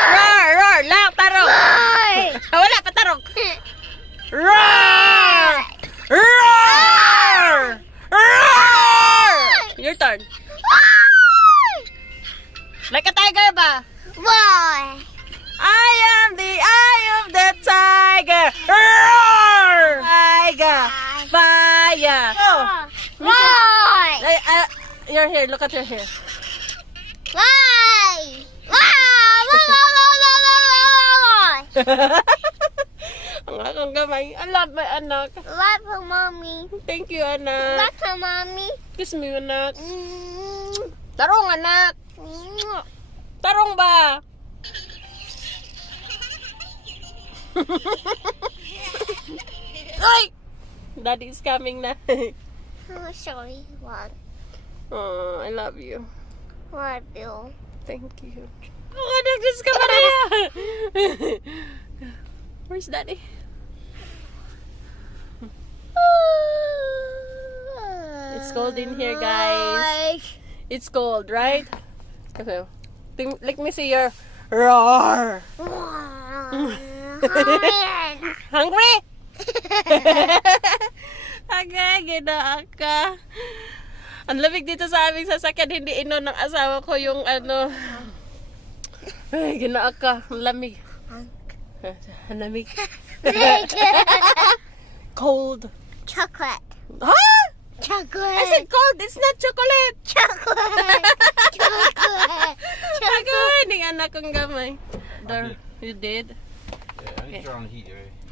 Roar! Roar! Lang! Tarong! Wala pa tarong! Roar! Roar! Roar! Your turn. Like a tiger ba? Roar! I am the eye of the tiger. Roar! Tiger. Fire. Oh. Roar! Your hair. Look at your hair. Roar! Ang akong gamay. I love my anak. Love for mommy. Thank you, anak. Love for mommy. Kiss me, anak. Tarong, anak. Tarong ba? Ay! Daddy is coming na. Oh, sorry. What? Oh, I love you. What, Bill? Thank you. Oh, anak, Diyos ka Maria. Where's Daddy? It's cold in here, guys. It's cold, right? Okay. Let me see your roar. Hungry? Okay, ginaan ka. Ang lamig dito sa aming sasakyan. Hindi inon ng asawa ko yung ano. Ay, ginaan ka. Ang lamig. Ang lamig. Cold. Chocolate. Huh? Chocolate. I said cold. It's not chocolate. Chocolate. Chocolate. Ako, hindi anak kong gamay. There, you did? Yeah, I need to turn on the heat, right?